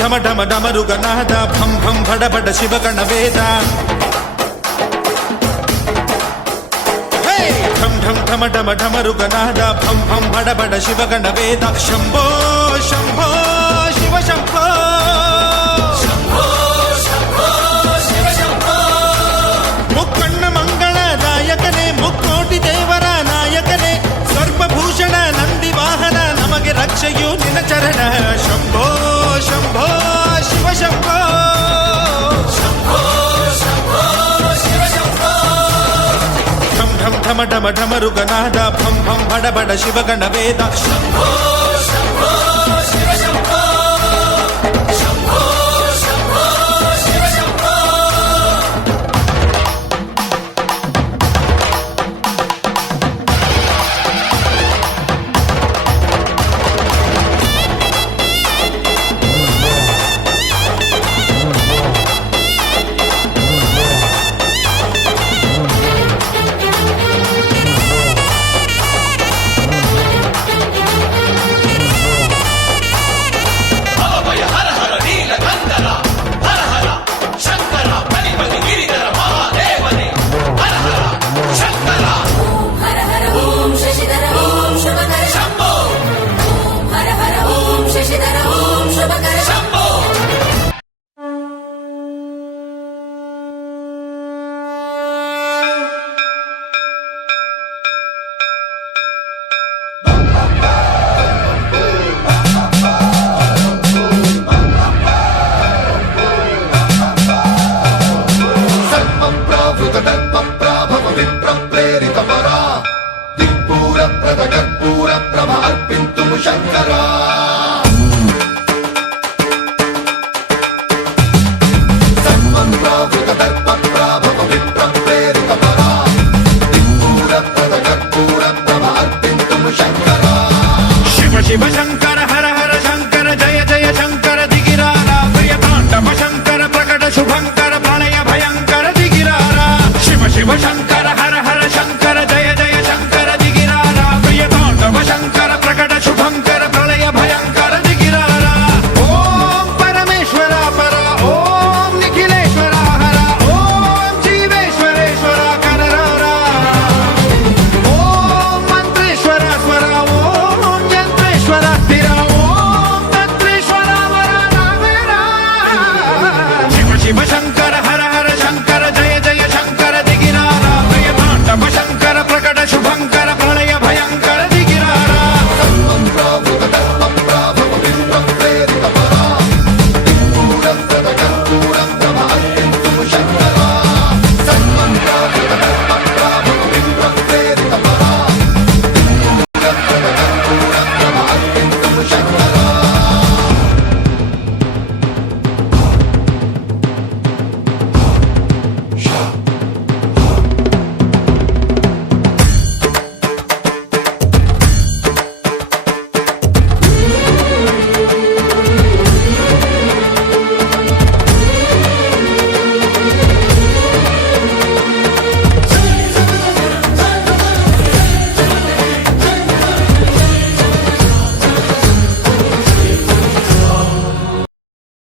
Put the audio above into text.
ಢಮ ಢಮ ಡಮರುಗನಾದ ಭಂ ಭಂ ಭಡ ಬಡ ಶಿವಗಣ ವೇದ ಢಂ ಢಂ ಢಮ ಢಮ ಢಮರುಗನಾದ ಭಂ ಭಂ ಭಡ ಬಡ ಶಿವಗಣ ವೇದ ಶಂಭೋ ಶಂಭೋ ಶಿವ ಶಂಭೋ ಮುಕ್ಕಣ್ಣ ಮಂಗಳದಾಯಕನೇ ಮುಕ್ಕೋಟಿ ದೇವರ ನಾಯಕನೇ ಸರ್ವಭೂಷಣ ನಂದಿ ವಾಹನ ನಮಗೆ ರಕ್ಷೆಯು ನಿನ್ನ ಚರಣ ಶಂಭೋ ಶಂಭೋ ಶಿವ ಶಂಭೋ ಢಂ ಢಮ ಢಮ ಢಮರುಗನಾದ ಭಂ ಭಂ ಬಡ ಬಡ ಶಿವಗಣ ವೇದ ಶಂಭೋ